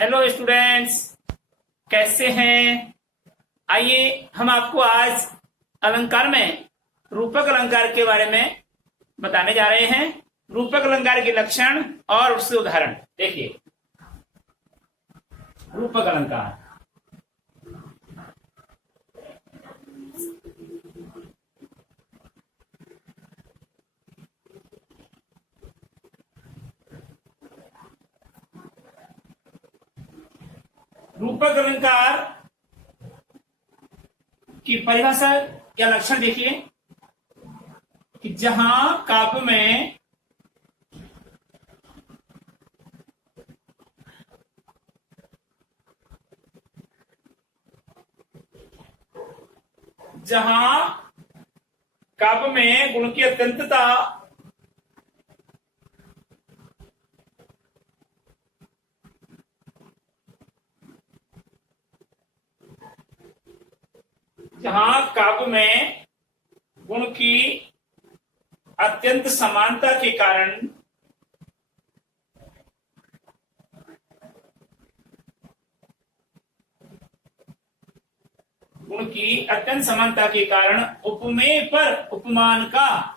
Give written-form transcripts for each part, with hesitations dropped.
Hello students, कैसे हैं। आइए हम आपको आज अलंकार में रूपक अलंकार के बारे में बताने जा रहे हैं। रूपक अलंकार के लक्षण और उसके उदाहरण देखिए। रूपक अलंकार, रूपक अलंकार की परिभाषा या लक्षण देखिए कि जहां काव्य में गुण की अत्यंतता जहां काव्य में गुण की अत्यंत समानता के कारण उपमेय पर उपमान का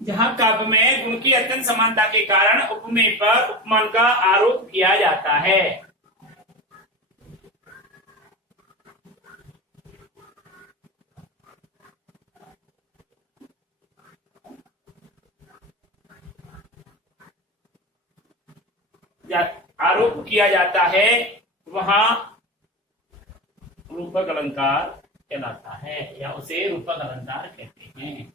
जहां काव्य में गुण की अत्यंत समानता के कारण उपमेय पर उपमान का आरोप किया जाता है। आरोप किया जाता है वहां रूपक अलंकार कहलाता है या उसे रूपक अलंकार कहते हैं।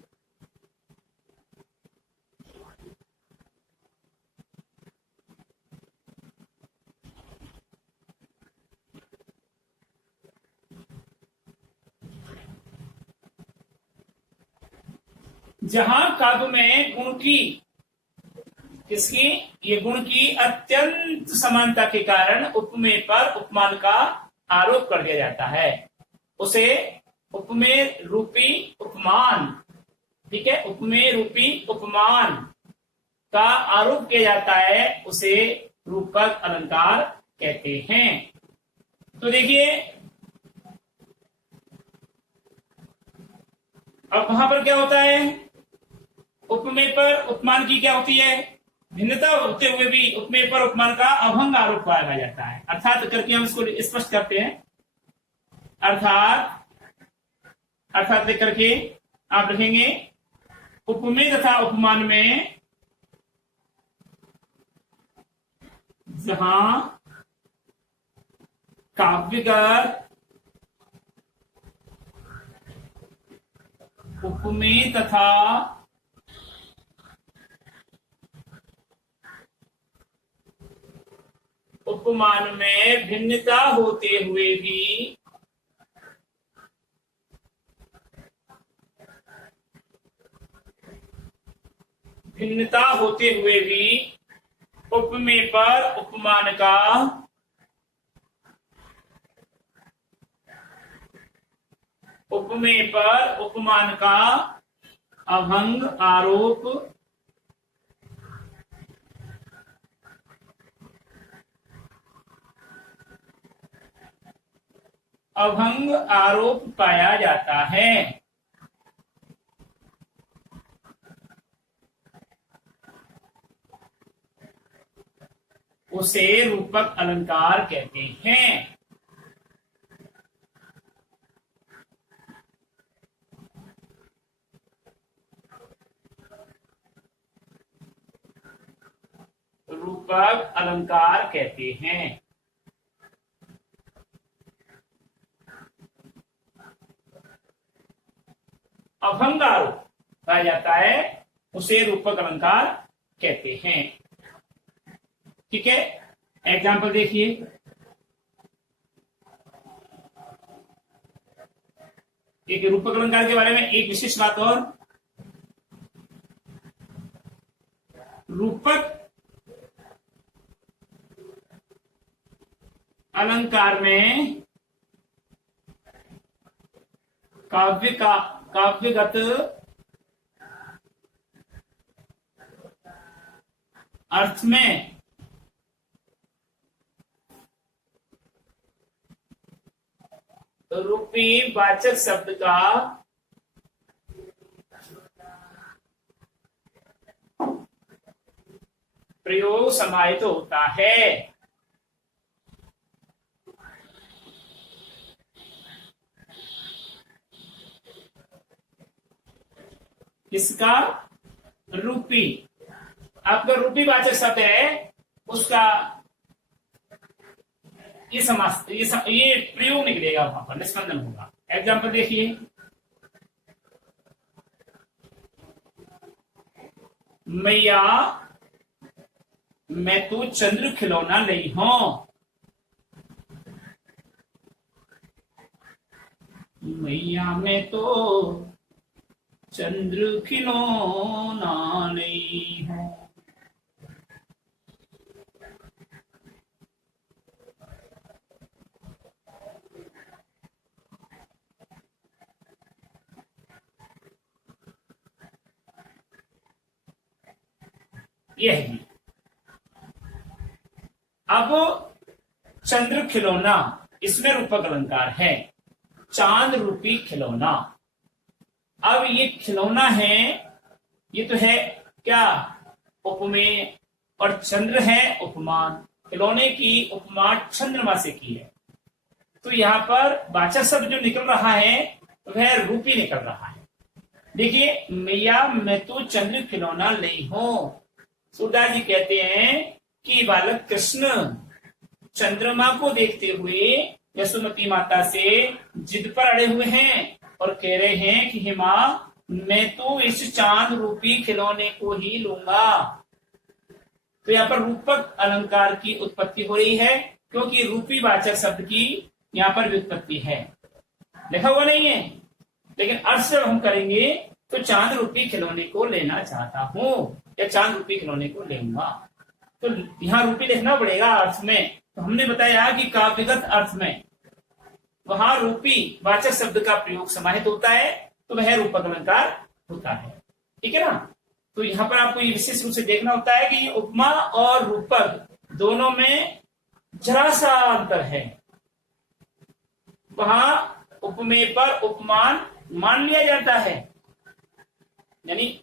जहां काव्य में गुण की ये गुण की अत्यंत समानता के कारण उपमेय पर उपमान का आरोप कर दिया जाता है, उसे उपमेय रूपी उपमान, ठीक है, उपमेय रूपी उपमान का आरोप किया जाता है, उसे रूपक अलंकार कहते हैं। तो देखिए अब वहां पर क्या होता है, उपमेय पर उपमान की क्या होती है, भिन्नता होते हुए भी उपमेय पर उपमान का अभंग आरोप लगाया जाता है। अर्थात करके हम इसको स्पष्ट करते हैं। अर्थात लिख करके आप लिखेंगे, उपमेय तथा उपमान में जहां काव्यगत उपमेय तथा उपमान में भिन्नता होते हुए भी उपमेय पर उपमान का अभंग आरोप पाया जाता है। उसे रूपक अलंकार कहते हैं। रूपक अलंकार कहते हैं। अभंग आरोप पाया जाता है, उसे रूपक अलंकार कहते हैं। ठीक है, एग्जाम्पल देखिए। एक रूपक अलंकार के बारे में एक विशेष बात और, रूपक अलंकार में काव्य का काव्यगत अर्थ में रूपी वाचक शब्द का प्रयोग समाहित होता है। इसका रूपी, आपका रूपी वाचक शब्द है उसका ये समास ये प्रयोग निकलेगा, वहां पर निस्पंदन होगा। एग्जाम्पल देखिए, मैया मैं तो चंद्र खिलौना ली हूं। मैया मैं तो चंद्र खिलौना ली हूं। यह है। अब चंद्र खिलौना, इसमें रूपक अलंकार है, चांद रूपी खिलौना। अब ये खिलौना है, ये तो है क्या, उपमेय, और चंद्र है उपमान। खिलौने की उपमा चंद्रमा से की है, तो यहाँ पर वाचक शब्द जो निकल रहा है वह रूपी निकल रहा है। देखिए, मैया मैं तो चंद्र खिलौना ली हूं। सूरदास जी कहते हैं कि बालक कृष्ण चंद्रमा को देखते हुए यशोमती माता से जिद पर अड़े हुए हैं और कह रहे हैं कि हे माँ, मैं तो इस चांद रूपी खिलौने को ही लूंगा। तो यहाँ पर रूपक अलंकार की उत्पत्ति हो रही है, क्योंकि रूपी वाचक शब्द की यहाँ पर व्युत्पत्ति है। लिखा हुआ नहीं है, लेकिन अर्थ जब हम करेंगे तो चांद रूपी खिलौने को लेना चाहता हूं या चांद रूपी खिलौने को लेऊंगा, तो यहाँ रूपी लिखना पड़ेगा अर्थ में। तो हमने बताया कि काव्यगत अर्थ में वहां रूपी वाचक शब्द का प्रयोग समाहित होता है, तो वह रूपक अलंकार होता है। ठीक है ना। तो यहाँ पर आपको ये विशेष रूप से देखना होता है कि ये उपमा और रूपक दोनों में जरा सा अंतर है। वहां उपमेय पर उपमान मान लिया जाता है, यानी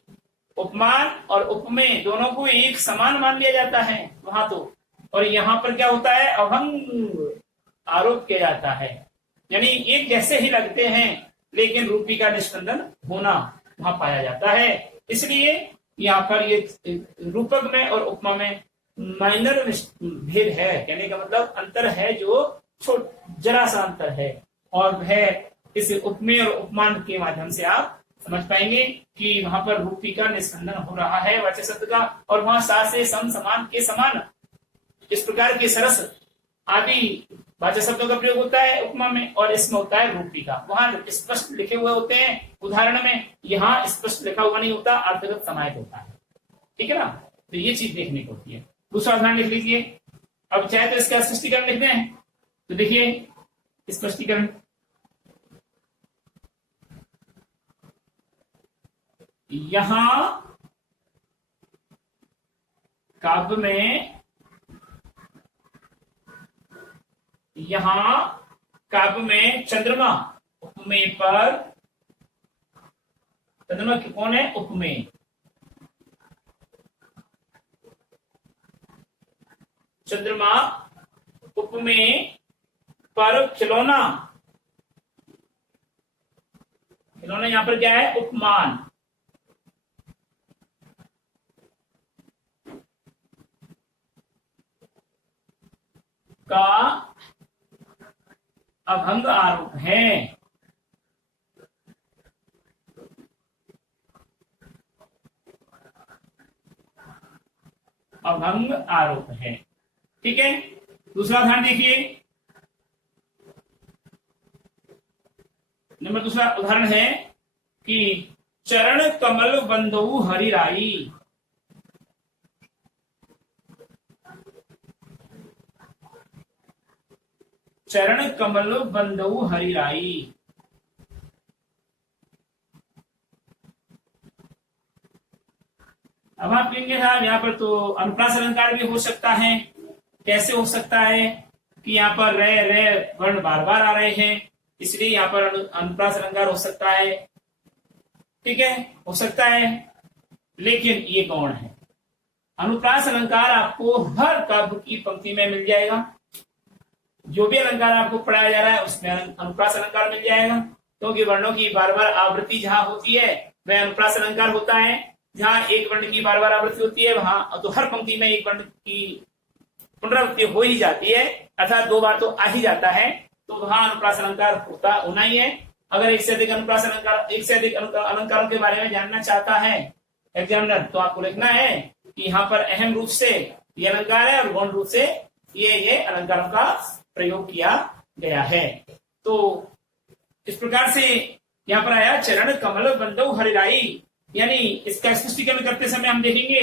उपमान और उपमेय दोनों को एक समान मान लिया जाता है वहां तो। और यहाँ पर क्या होता है, अभंग आरोप किया जाता है, यानी एक जैसे ही लगते हैं लेकिन रूपी का निस्पंदन होना वहां पाया जाता है। इसलिए यहाँ पर ये रूपक में और उपमा में माइनर भेद है, कहने का मतलब अंतर है, जो जरा सा अंतर है, और वह इस उपमेय और उपमान के माध्यम से आप समझ पाएंगे कि वहां पर रूपी का निस्पंदन हो रहा है वाचक शब्द का, और वहां सा से सम समान के समान इस प्रकार के सरस आदि वाचक शब्दों का प्रयोग होता है उपमा में, और इसमें होता है रूपी का। वहां स्पष्ट लिखे हुए होते हैं उदाहरण में, यहाँ स्पष्ट लिखा हुआ नहीं होता, अर्थगत समाहित होता है। ठीक है ना। तो ये चीज देखने को होती है। दूसरा उदाहरण लिख लीजिए। अब चाहे तो इसका स्पष्टीकरण लिख दें, तो देखिए स्पष्टीकरण, यहां काव्य में, यहां काव्य में चंद्रमा उपमेय पर, चंद्रमा कौन है, उपमेय, चंद्रमा उपमेय पर खिलौना, खिलौना यहां पर क्या है, उपमान, का अभंग आरोप है। अभंग आरोप है। ठीक है। दूसरा उदाहरण देखिए, नंबर दूसरा उदाहरण है कि चरण कमल बंधु हरिराई, चरण कमल बंधु हरिराई, अब आप कहेंगे साहब यहाँ पर तो अनुप्रास अलंकार भी हो सकता है। कैसे हो सकता है कि यहाँ पर रे रे वर्ण बार बार आ रहे हैं, इसलिए यहाँ पर अनुप्रास अलंकार हो सकता है। ठीक है, हो सकता है, लेकिन ये कौन है? अनुप्रास अलंकार आपको हर काव्य की पंक्ति में मिल जाएगा। जो भी अलंकार आपको पढ़ाया जा रहा है उसमें अनुप्रास अलंकार मिल जाएगा, क्योंकि वर्णों की बार बार आवृत्ति जहां होती है वह अनुप्रास अलंकार होता है। जहां एक वर्ण की बार बार आवृत्ति होती है वहां तो हर पंक्ति में एक वर्ण की पुनरावृत्ति हो ही जाती है, अर्थात 2 बार तो आ ही जाता है, तो वहां अनुप्रास अलंकार होना ही है। अगर एक से अधिक अनुप्रास अलंकार, एक से अधिक अलंकारों के बारे में जानना चाहता है एग्जामिनर, तो आपको लिखना है कि यहाँ पर अहम रूप से ये अलंकार है और गौण रूप से ये अलंकारों का प्रयोग किया गया है। तो इस प्रकार से यहाँ पर आया चरण कमल बंदो हरिराई, यानी इसका स्पष्टीकरण करते समय हम देखेंगे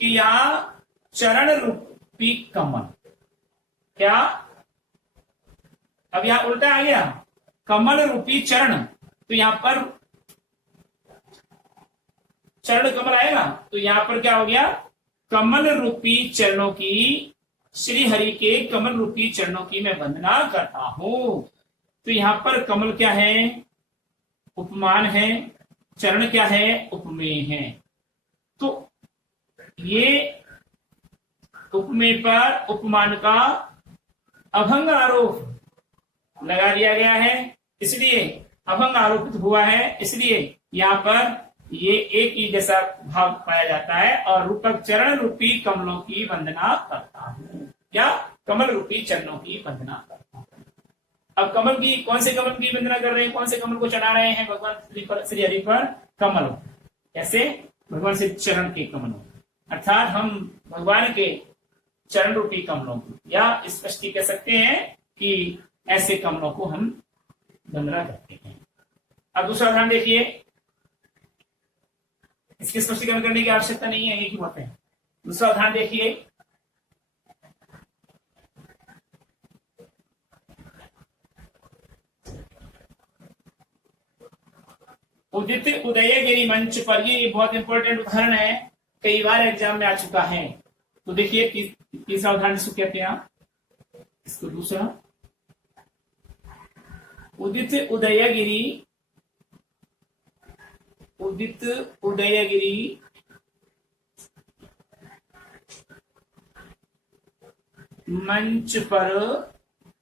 कि यहाँ चरण रूपी कमल, क्या अब यहाँ उल्टा आ गया, कमल रूपी चरण, तो यहाँ पर चरण कमल आएगा, तो यहाँ पर क्या हो गया, कमल रूपी चरणों की, श्री हरि के कमल रूपी चरणों की मैं वंदना करता हूं। तो यहाँ पर कमल क्या है? उपमान है। चरण क्या है? उपमेय है। तो ये उपमेय पर उपमान का अभंग आरोप लगा दिया गया है, इसलिए अभंग आरोपित हुआ है, इसलिए यहाँ पर ये एक ही जैसा भाव पाया जाता है। और रूपक चरण रूपी कमलों की वंदना करता हूं, या कमल रूपी चरणों की वंदना करता हूं। अब कमल की, कौन से कमल की वंदना कर रहे हैं, कौन से कमल को चढ़ा रहे हैं भगवान श्री हरि पर? कमल। कैसे? भगवान श्री चरण के कमलों, अर्थात हम भगवान के चरण रूपी कमलों को, या स्पष्ट कह सकते हैं कि ऐसे कमलों को हम वंदना करते हैं। अब दूसरा उदाहरण देखिए, इसके स्पष्टीकरण करने की आवश्यकता नहीं है, एक ही बात है। दूसरा उदाहरण देखिए, उदित उदयगिरी मंच पर, ये बहुत इंपॉर्टेंट उदाहरण है, कई बार एग्जाम में आ चुका है। तो देखिए तीसरा उदाहरण इसको कहते हैं आप, इसको दूसरा, उदित उदयगिरी, उदित उदयगिरी मंच पर,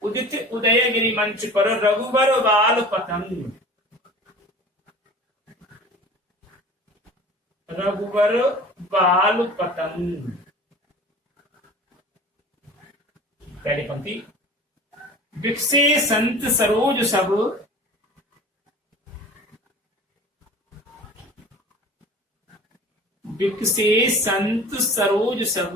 उदित उदयगिरी मंच पर रघुबर बाल पतंग, रघुबर बाल पतंग। पहली पंक्ति, विकसे संत सरोज सब, विकसे संत सरोज सब,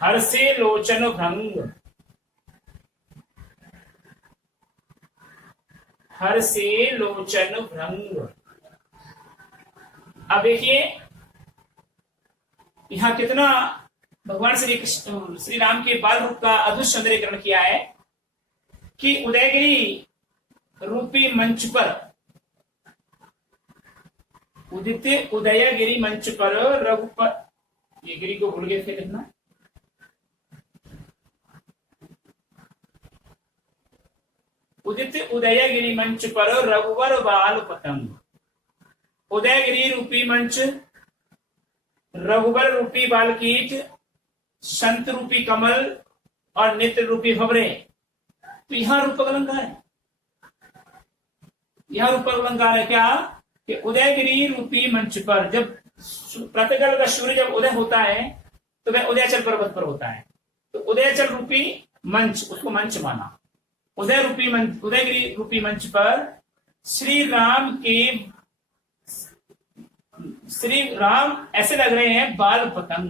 हर्षे लोचन भंग, हर्षे लोचन भंग। अब देखिए यहां कितना भगवान श्री राम के बाल रूप का अद्भुत सौंदर्यीकरण किया है कि उदयगिरी रूपी मंच पर, उदित उदयगिरी मंच पर रघुपर, ये गिरी को भूल गए थे लिखना, उदित उदयगिरी मंच पर रघुवर बाल पतंग। उदयगिरी रूपी मंच, रघुवर रूपी बाल कीट, संत रूपी कमल और नित्य रूपी भवरे। तो यहां रूपक अलंकार है, यह रूपक अलंकार है क्या कि उदयगिरी रूपी मंच पर, जब प्रातःकाल का सूर्य जब उदय होता है तो वह उदयाचल पर्वत पर होता है, तो उदयाचल रूपी मंच, उसको मंच माना। उदय रूपी मंच, उदयगिरी रूपी मंच पर श्री राम के, श्री राम ऐसे लग रहे हैं बाल पतंग,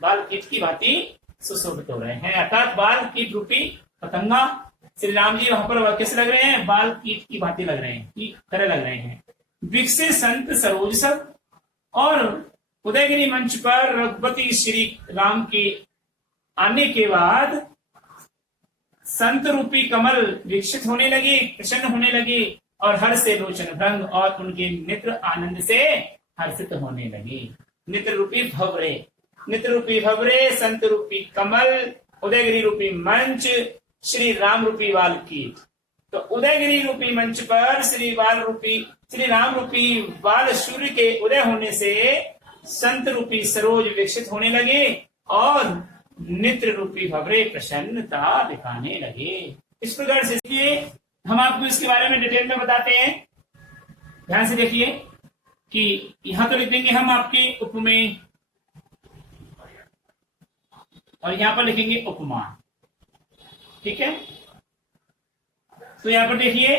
बाल कीट की भांति सुशोभित हो रहे हैं, अर्थात बाल कीट रूपी पतंगा श्री राम जी वहां पर कैसे लग रहे हैं? बाल कीट की भांति लग रहे हैं, की तरह लग रहे हैं। विकसे संत सरोज सब, और उदयगिरी मंच पर रघुपति श्री राम के आने के बाद संत रूपी कमल विकसित होने लगे, प्रसन्न होने लगे, और हर्ष से लोचन भंग और उनके नेत्र आनंद से हर्षित होने लगे। नेत्र रूपी भवरे, नेत्र रूपी भवरे, संत रूपी कमल, उदयगिरी रूपी मंच, श्री राम रूपी वालकीट। तो उदयगिरी रूपी मंच पर श्री राम रूपी बाल सूर्य के उदय होने से संत रूपी सरोज विकसित होने लगे और नेत्र रूपी भवरे प्रसन्नता दिखाने लगे। इस प्रकार से हम आपको इसके बारे में डिटेल में बताते हैं। ध्यान से देखिए कि यहां तो लिख देंगे हम आपके उपमेय और यहां पर लिखेंगे उपमान। ठीक है, तो यहां पर देखिए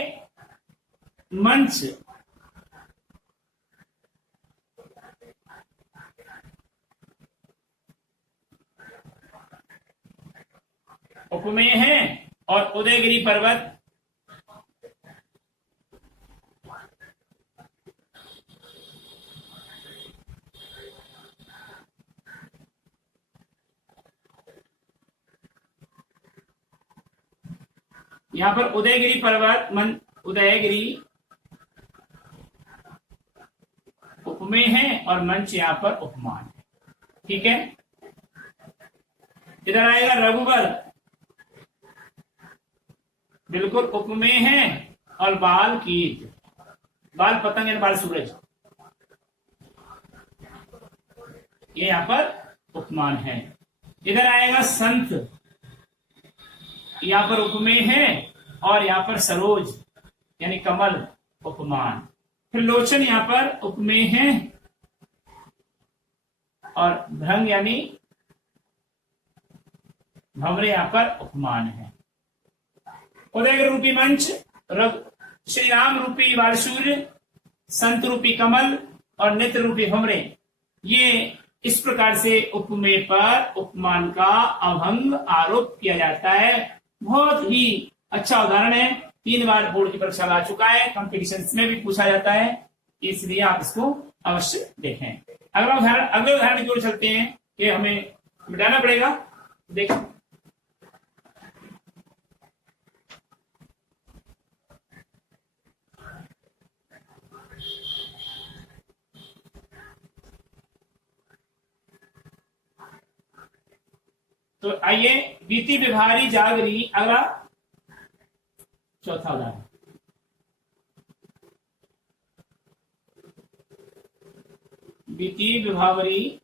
मंच, उपमेय है और उदयगिरी पर्वत यहां पर उदयगिरी पर्वत उदयगिरी उपमेय है और मंच यहां पर उपमान है। ठीक है, इधर आएगा रघुवर, बिल्कुल उपमेय है और बाल कीट, बाल पतंग या बाल सूरज, ये यहां पर उपमान है। इधर आएगा संत, यहां पर उपमेय है और यहां पर सरोज यानी कमल उपमान। फिर लोचन यहां पर उपमेय है और भ्रंग यानी भंवरे यहां पर उपमान है। उदय रूपी मंच, श्री राम रूपी वालसूर्य, संत रूपी कमल और नेत्र रूपी भंवरे, ये इस प्रकार से उपमेय पर उपमान का अभंग आरोप किया जाता है। बहुत ही अच्छा उदाहरण है, 3 बार बोर्ड की परीक्षा ला चुका है, कॉम्पिटिशन में भी पूछा जाता है, इसलिए आप इसको अवश्य देखें। अगले उदाहरण की ओर चलते हैं कि हमें मिटाना पड़ेगा। देखें, तो आइए, बीती विभारी जागरी, अगला चौथा उदाहरण। बीती विभावरी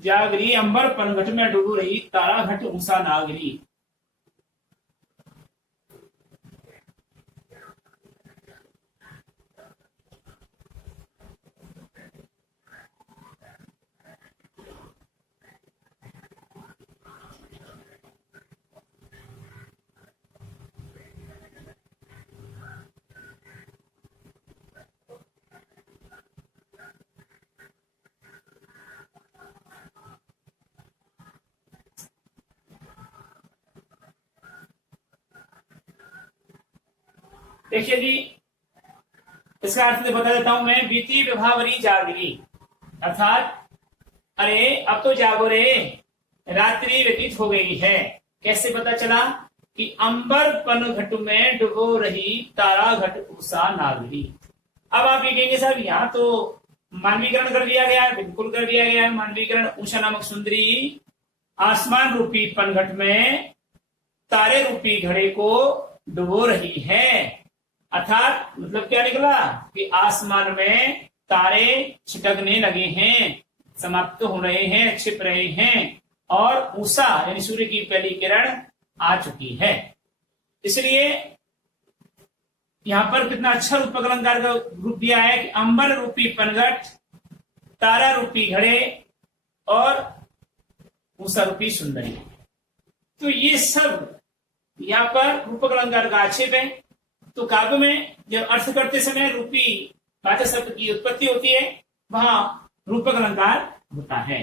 जागरी, अंबर पनघट में डूब रही, तारा घट उषा नागरी। देखिए जी, इसका अर्थ बता देता हूं मैं। बीती विभावरी जागरी अर्थात अरे अब तो जागो रे, रात्रि व्यतीत हो गई है। कैसे पता चला कि अंबर पन घट में डुबो रही, तारा घट उषा नागरी। अब आप ये कहेंगे साहब यहाँ तो मानवीकरण कर दिया गया है। बिल्कुल कर दिया गया है मानवीकरण। उषा नामक सुंदरी आसमान रूपी पनघट में तारे रूपी घड़े को डुबो रही है। अर्थात मतलब क्या निकला कि आसमान में तारे छिटकने लगे हैं, समाप्त हो रहे हैं, छिप रहे हैं और उषा यानी सूर्य की पहली किरण आ चुकी है। इसलिए यहां पर कितना अच्छा रूपक अलंकार का रूप दिया है कि अंबर रूपी पनघट, तारा रूपी घड़े और उषा रूपी सुंदरी। तो ये सब यहाँ पर रूपक अलंकार का आक्षेप है। तो काव्य में जब अर्थ करते समय रूपी वाचक शब्द की उत्पत्ति होती है, वहां रूपक अलंकार होता है।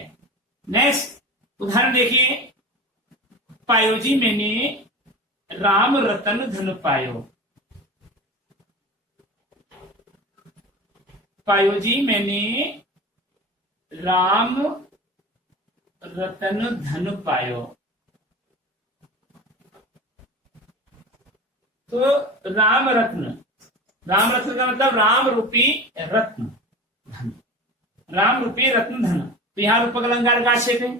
नेक्स्ट उदाहरण देखिए, पायो जी मैंने राम रतन धन पायो। पायो जी मैंने राम रतन धन पायो। तो राम रत्न, राम रत्न का मतलब राम रूपी रत्न धन, राम रूपी रत्न धन। तो यहां रूपक अलंकार का आक्षेप है।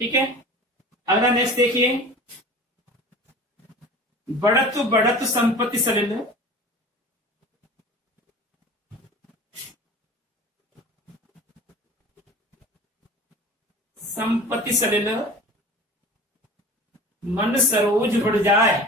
ठीक है, अगला नेक्स्ट देखिए, बढ़त बढ़त संपत्ति सलिल। संपत्ति सलिल मन सरोज बढ़ जाए।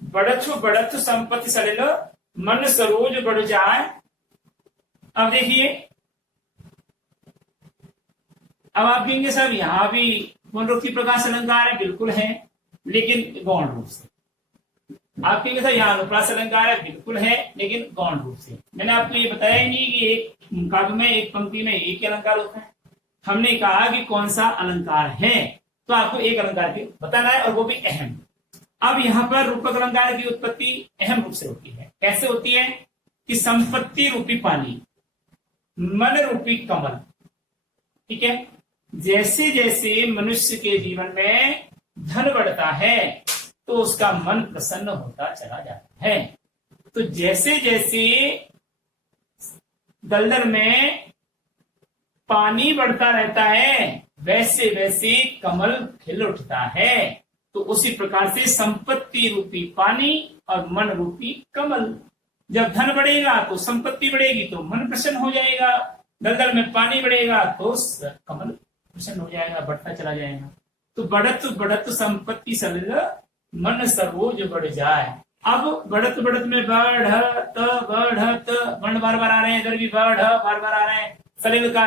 बढ़त संपत्ति सलिल मन सरोज बढ़ जाए। अब देखिए, अब आप कहेंगे साहब यहां भी पुनरुक्ति प्रकाश अलंकार है, बिल्कुल है, लेकिन गौण रूप से। आप कहेंगे सर यहाँ अनुप्रास अलंकार है, बिल्कुल है, लेकिन गौण रूप से। मैंने आपको ये बताया ही नहीं कि एक काव्य में एक पंक्ति में एक ही अलंकार होता है। हमने कहा कि कौन सा अलंकार है, तो आपको एक अलंकार की बताना है, और वो भी अहम। अब यहाँ पर रूपक अलंकार की उत्पत्ति अहम रूप से होती है। कैसे होती है कि संपत्ति रूपी पानी, मन रूपी कमल। ठीक है, जैसे जैसे मनुष्य के जीवन में धन बढ़ता है तो उसका मन प्रसन्न होता चला जाता है। तो जैसे जैसे दलदल में पानी बढ़ता रहता है वैसे वैसे कमल खिल उठता है। तो उसी प्रकार से संपत्ति रूपी पानी और मन रूपी कमल, जब धन बढ़ेगा तो संपत्ति बढ़ेगी तो मन प्रसन्न हो जाएगा, दलदल में पानी बढ़ेगा तो कमल प्रसन्न हो जाएगा, बढ़ता चला जाएगा। तो बढ़त बढ़त संपत्ति सलिल मन सरोज बढ़ जाए। अब बढ़त बढ़त में बढ़त बढ़त वर्ण बार बार आ रहे हैं, इधर भी बढ़ बार बार आ रहे हैं, सलिल का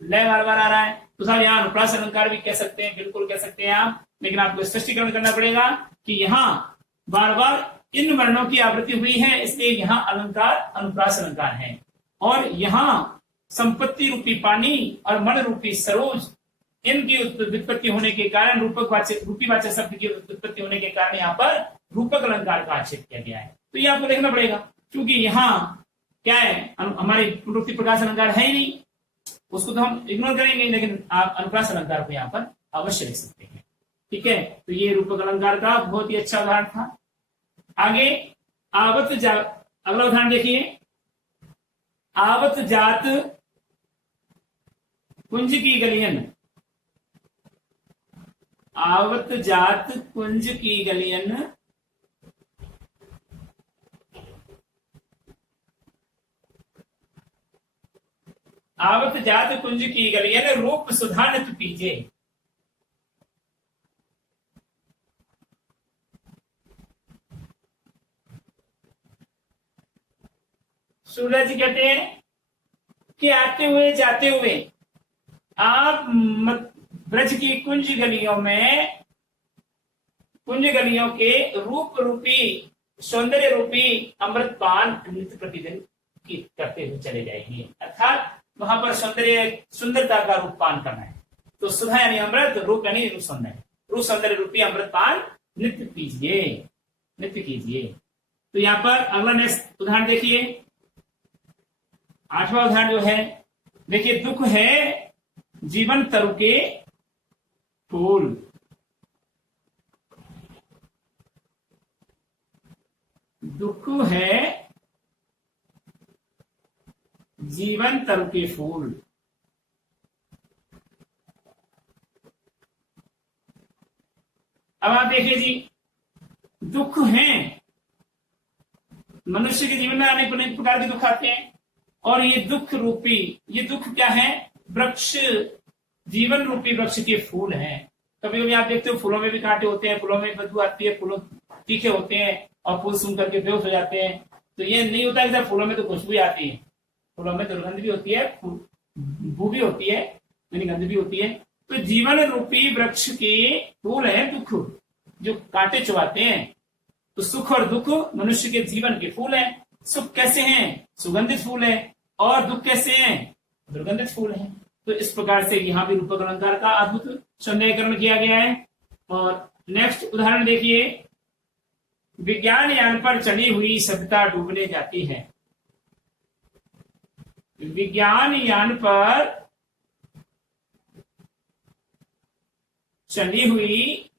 लय बार बार आ रहा है। तो साहब यहाँ अनुप्रास अलंकार भी कह सकते हैं, बिल्कुल कह सकते हैं आप, लेकिन आपको स्पष्टीकरण करना पड़ेगा कि यहाँ बार बार इन वर्णों की आवृत्ति हुई है, इसलिए यहाँ अलंकार अनुप्रास अलंकार है। और यहाँ संपत्ति रूपी पानी और मन रूपी सरोज, इनकी व्युत्पत्ति होने के कारण, रूपक वाचक रूपी वाचक शब्द की व्युत्पत्ति होने के कारण यहाँ पर रूपक अलंकार का आक्षेप किया गया है। तो ये आपको देखना पड़ेगा, क्योंकि यहाँ क्या है, हमारी पुनरुक्ति प्रकाश अलंकार है ही नहीं, उसको तो हम इग्नोर करेंगे, लेकिन आप अनुप्रास अलंकार को यहाँ पर अवश्य लिख सकते हैं। ठीक है, तो ये रूपक अलंकार का बहुत ही अच्छा उदाहरण था। आगे आवत जात, अगला उदाहरण देखिए, आवत जात कुंज की गलियन। आवत जात कुंज की गलियन, आवत जात कुंज की गलियन रूप सुधा नित पीजे। सूरज कहते हैं कि आते हुए जाते हुए आप ब्रज की कुंज गलियों में, कुंज गलियों के रूप रूपी सौंदर्य रूपी अमृत पान नित्य प्रतिदिन की करते हुए चले जाएंगे। अर्थात वहां पर सौंदर्य, सुंदरता का रूप पान करना है। तो सुधा यानी अमृत, रूप यानी रूप सौंदर्य, रूप सौंदर्य रूपी अमृत पान नित्य पीजिए, नित्य कीजिए। तो यहाँ पर अगला नेक्स्ट उदाहरण देखिए, 8वां उदाहरण जो है, देखिए, दुख है जीवन तरु के फूल। दुख है जीवन तरु के फूल। अब आप देखिए जी, दुख है, मनुष्य के जीवन में अनेक अनेक प्रकार के दुख आते हैं, और ये दुख रूपी, ये दुख क्या है, वृक्ष, जीवन रूपी वृक्ष के फूल हैं। कभी कभी आप देखते हो फूलों में भी कांटे होते हैं, फूलों में बदबू आती है, फूलों तीखे होते हैं और फूल सुन करके बेहोश हो जाते हैं। तो ये नहीं होता है कि फूलों में तो खुशबू आती है, फूलों में दुर्गंध भी होती है, बू भी होती है, यानी गंध भी होती है। तो जीवन रूपी वृक्ष के फूल है दुख, जो कांटे चुभाते हैं। तो सुख और दुख मनुष्य के जीवन के फूल है। सुख कैसे हैं, सुगंधित फूल है, और दुख कैसे हैं, दुर्गंधित फूल है। तो इस प्रकार से यहाँ भी रूपक अलंकार का अद्भुत सौंदर्यीकरण किया गया है। और नेक्स्ट उदाहरण देखिए, विज्ञान यान पर चली हुई सभ्यता डूबने जाती है। विज्ञान यान पर चली हुई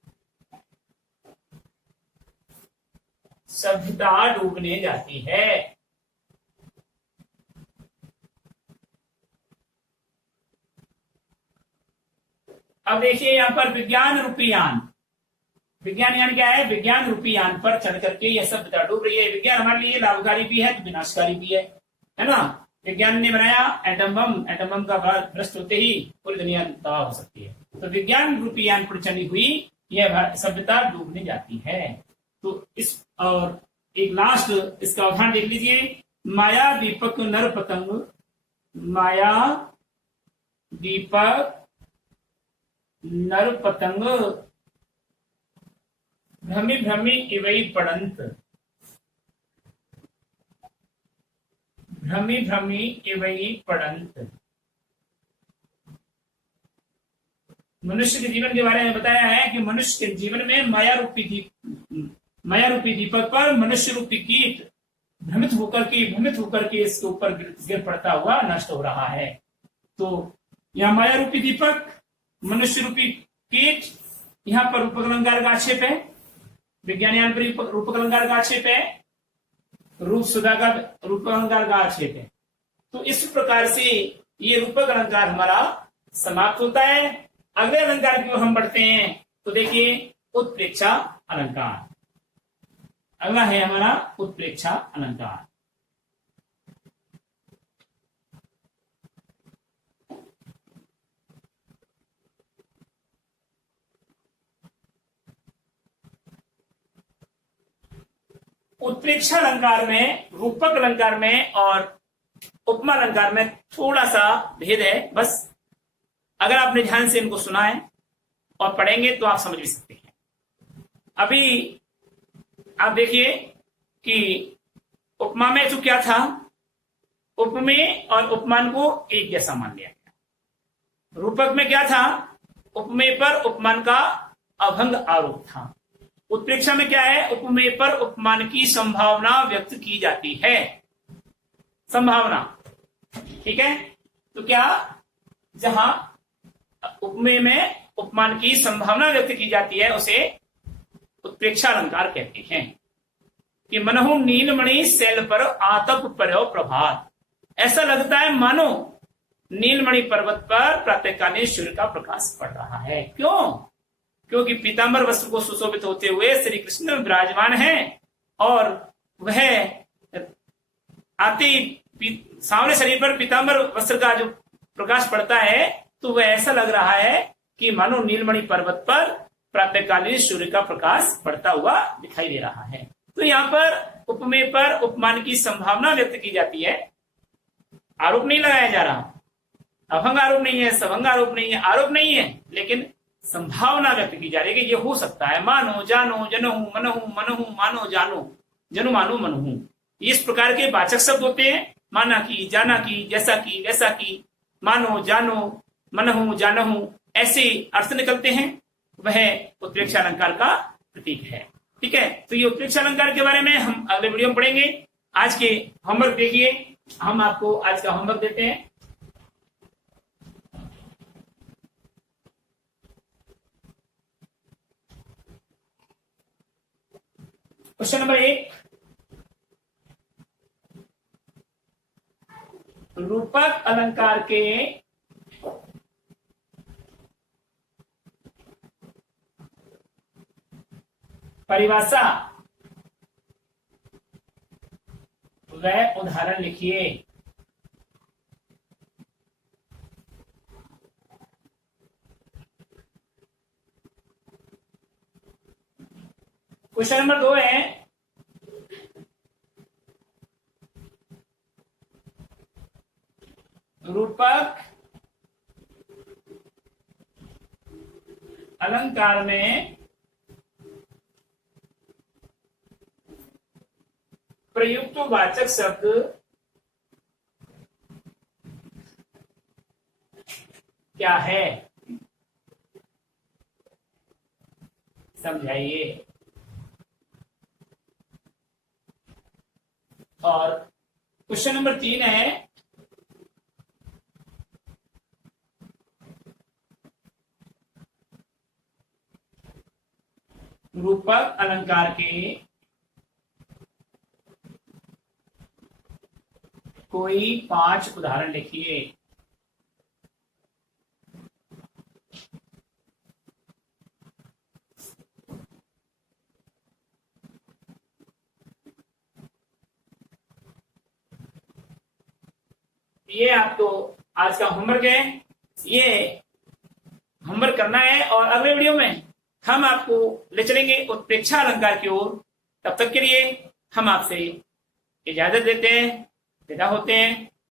सभ्यता डूबने जाती है। अब देखिए यहां पर विज्ञान रूपी यान, विज्ञान यान क्या है? विज्ञान रूपी यान पर चढ़ करके यह सभ्यता डूब रही है। विज्ञान हमारे लिए लाभकारी भी है तो विनाशकारी भी है ना। विज्ञान ने बनाया एटम बम, एटम बम का भ्रष्ट होते ही पूरी दुनिया तबाह हो सकती है। तो विज्ञान रूपी यान पर चली हुई यह सभ्यता डूबने जाती है। तो इस और एक लास्ट इसका उदाहरण देख लीजिए, माया दीपक नर पतंग, माया दीपक नर पतंग भ्रमी भ्रमी इवई पड़ंत, भ्रमी भ्रमी इवई पड़ंत। मनुष्य के जीवन के बारे में बताया है कि मनुष्य के जीवन में माया रूपी दीपक पर मनुष्य रूपी कीट भ्रमित होकर के इसके ऊपर गिर पड़ता हुआ नष्ट हो रहा है। तो यह माया रूपी दीपक, मनुष्य रूपी कीट, यहाँ पर रूपक का आक्षेप है, विज्ञान पर रूपक अलंकार का आक्षेप है, रूप सुधा का रूपक अलंकार का आक्षेप है। तो इस प्रकार से ये रूपक अलंकार हमारा समाप्त होता है। अगले अलंकार की ओर हम बढ़ते हैं तो देखिए उत्प्रेक्षा अलंकार। अगला है हमारा उत्प्रेक्षा अलंकार। उत्प्रेक्षा अलंकार में, रूपक अलंकार में और उपमा अलंकार में थोड़ा सा भेद है। बस अगर आपने ध्यान से इनको सुना है और पढ़ेंगे तो आप समझ भी सकते हैं। अभी आप देखिए कि उपमा में तो क्या था, उपमेय और उपमान को एक जैसा मान लिया गया। रूपक में क्या था, उपमेय पर उपमान का अभंग आरोप था। उत्प्रेक्षा में क्या है, उपमेय पर उपमान की संभावना व्यक्त की जाती है। संभावना, ठीक है। तो क्या, जहां उपमेय में उपमान की संभावना व्यक्त की जाती है उसे उत्प्रेक्षा अलंकार कहते हैं। कि मनहु नीलमणि शैल पर आतप पर्यो प्रभात, ऐसा लगता है मानो नीलमणि पर्वत पर प्रातःकालीन सूर्य का प्रकाश पड़ रहा है। क्यों? क्योंकि पीतांबर वस्त्र को सुशोभित होते हुए श्री कृष्ण विराजमान हैं और वह आते सांवरे शरीर पर पीतांबर वस्त्र का जो प्रकाश पड़ता है तो वह ऐसा लग रहा है कि मानो नीलमणि पर्वत पर प्रातःकालीन सूर्य का प्रकाश पड़ता हुआ दिखाई दे रहा है। तो यहाँ पर उपमेय पर उपमान की संभावना व्यक्त की जाती है, आरोप नहीं लगाया जा रहा। अभंग आरोप नहीं है, सभंग आरोप नहीं है, आरोप नहीं है, लेकिन संभावना व्यक्त की जा रही है कि ये हो सकता है। मानो, जानो, जनहु, मनहु, मनहु, मानो, जानो, जनु, मानो, मनहु, इस प्रकार के वाचक शब्द होते हैं। माना की, जाना की, जैसा की, वैसा की, मानो, जानो, मनहु, जानहु, ऐसे अर्थ निकलते हैं। वह उत्प्रेक्षा अलंकार का प्रतीक है। ठीक है, तो ये उत्प्रेक्षा अलंकार के बारे में हम अगले वीडियो में पढ़ेंगे। आज के होमवर्क देखिए, हम आपको आज का होमवर्क देते हैं। क्वेश्चन नंबर 1, रूपक अलंकार के परिभाषा वह उदाहरण लिखिए। क्वेश्चन नंबर 2 है, रूपक अलंकार में प्रयुक्त वाचक शब्द क्या है? समझाइए। और क्वेश्चन नंबर 3 है, रूपक अलंकार के कोई 5 उदाहरण लिखिए। ये आपको आज का होमवर्क है, ये होमवर्क करना है और अगले वीडियो में हम आपको ले चलेंगे उत्प्रेक्षा अलंकार की ओर। तब तक के लिए हम आपसे इजाजत देते हैं, विदा होते हैं।